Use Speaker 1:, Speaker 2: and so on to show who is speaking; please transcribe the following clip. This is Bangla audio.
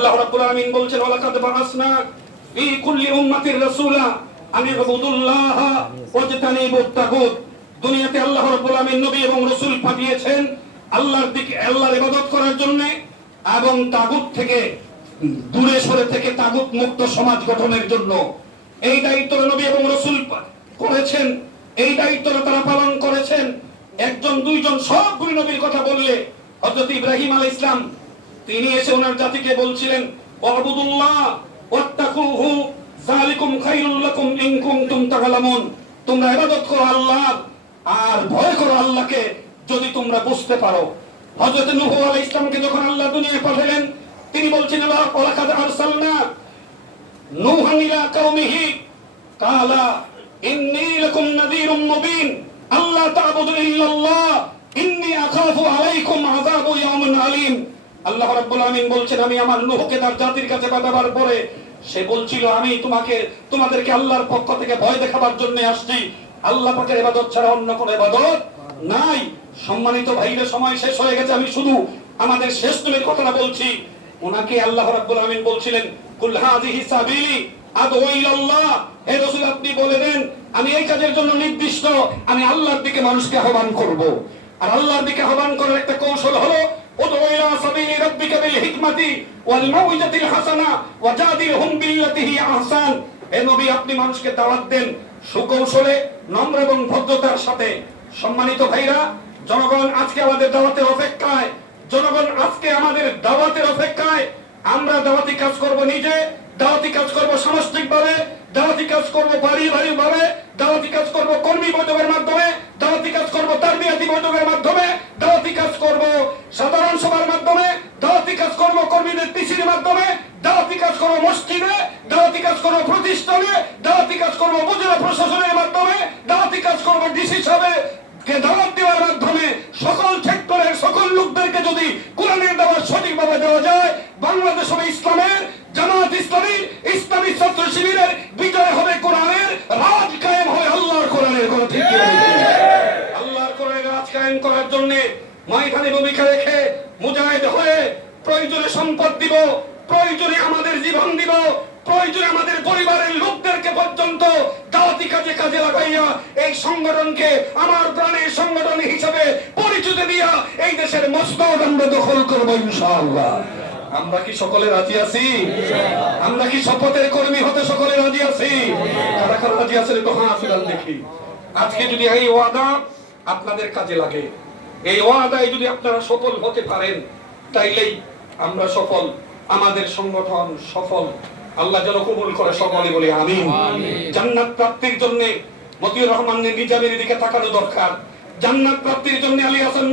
Speaker 1: আল্লাহ রাব্বুল আলামিন বলছেন বাআসনা ফি কুল্লি উম্মাতির রাসূলা দুনিয়াতে আল্লাহ রাব্বুল আলামিন নবী এবং রাসূল পাঠিয়েছেন আল্লাহর দিকে, আল্লাহর ইবাদত করার জন্য এবং তাগুত থেকে, দূরে সরে থেকে তাগুত মুক্ত সমাজ গঠনের জন্য। এই দায়িত্ব নবী এবং রাসূল করেছেন, এই দায়িত্বটা তারা পালন করেছেন। একজন, দুইজন সবগুলি নবীর কথা বললে হযরত ইব্রাহিম আলাইহিস ইসলাম তিনি এসে ওনার জাতিকে বলছিলেন তোমরা করো আল্লাহ, আর ভয় করো আল্লাহকে যদি তোমরা বুঝতে পারো। যখন আল্লাহ দুনিয়ায় পাঠালেন, তিনি কালা ইন্নী লাকুম নাযীরুম আল্লাহ তা'বুদু ইল্লাল্লাহ আখাফু আলাইকুম আযাবু ইয়াউমিন আলীম। আল্লাহ রাব্বুল আলামিন বলছেন, আমি আমার নূহকে তার জাতির কাছে পাঠাবার পরে সে বলছিল, আমি তোমাকে, তোমাদেরকে আল্লাহর পক্ষ থেকে ভয় দেখাবার জন্য আসছি। আল্লাহ পাকের ইবাদত ছাড়া অন্য কোনো ইবাদত নাই। সম্মানিত ভাইদের, সময় শেষ হয়ে গেছে, আমি শুধু আমাদের শেষ নবীর কথাটা বলছি। ওনাকে আল্লাহ রাব্বুল আলামিন বলছিলেন, কুল হাযিহি সাবিলি আদউ ইলাল্লাহ। হে রাসূল, আপনি বলে দেন, আমি এই কাজের জন্য নির্দিষ্ট, আমি আল্লাহর দিকে মানুষকে আহ্বান করব। আর আল্লাহর দিকে আহ্বান করার একটা কৌশল হলো উদউ ইলা সাবিলি রাব্বিকা বিল হিকমাতি ওয়াল মাউইজাতিল হাসানা ওয়াজাদিলহুম বিল্লাতি হি নবী, আপনি মানুষকে দাওয়াত দেন সুকৌশলে, নম্র এবং ভদ্রতার সাথে। সম্মানিত ভাইরা, জনগণ আজকে আমাদের দাওয়াতের অপেক্ষায়, জনগণ আজকে আমাদের দাওয়াতের অপেক্ষায়। আমরা দাওয়াতি কাজ করব নিজে, দাওয়াতি কাজ করব সামষ্টিক ভাবে দাওয়াতি কাজ করব বাড়ি ভাবে দাওয়াতি কাজ করব কর্মী বৈঠকের মাধ্যমে, দাওয়াতি কাজ করব তারবিয়াতি বৈঠকের মাধ্যমে, দাওয়াতি কাজ করব সাধারণ সভার মাধ্যমে দাওয়াতি কাজ করব কর্মীদের টিসির মাধ্যমে, দাওয়াতি কাজ করব মসজিদে, দাওয়াতি কাজ করব প্রতিষ্ঠানে, দাওয়াতি কাজ করব উপজেলা প্রশাসনের মাধ্যমে, দাওয়াতি কাজ করব ডিসি সাহেব দাওয়াত দেওয়ার মাধ্যমে সকল সেক্টরের সকল লোকদেরকে যদি কোরআনের দাওয়াত সঠিকভাবে দেওয়া যায়, বাংলাদেশ হবে ইসলামের জামাত ইসলামী ইসলামী ছাত্র শিবিরের বিজয় হবে কোরআনের, রাজ কায়েম হবে আল্লাহর কোরআনের কোন ঠিক আল্লাহর কোরআনের রাজ কায়েম করার জন্য ময়দানে ভূমিকা রেখে মুজাহিদ হয়ে প্রয়োজনে সম্পদ দিব, প্রয়োজনে আমাদের জীবন দিব, প্রয়োজনে আমাদের পরিবারের লোকদেরকে পর্যন্ত দাওয়াতি কাজে কাজে লাগাইয়া এই সংগঠনকে আমার প্রাণের সংগঠন হিসাবে পরিচিত দিয়া এই দেশের মসনদ আমরা দখল করব ইনশাআল্লাহ। আমরা কি সকলে রাজি আছি? আমরা কি শপথের কর্মী হতে সকলে রাজি আছি? কারা কারা রাজি আছেন একটু হাত দেখি। আজকে যদি এই ওয়াদা আপনাদের কাজে লাগে, এই ওয়াদায় যদি আপনারা সফল হতে পারেন, তাইলেই আমরা সফল আমাদের সংগঠন সফল। আল্লাহ যেন কবুল করে সকলে বলি আমি জান্নাত প্রাপ্তির জন্য মতিউর রহমান নিজামের দিকে তাকানো দরকার। জান্নাত প্রাপ্তির জন্য আলী হাসান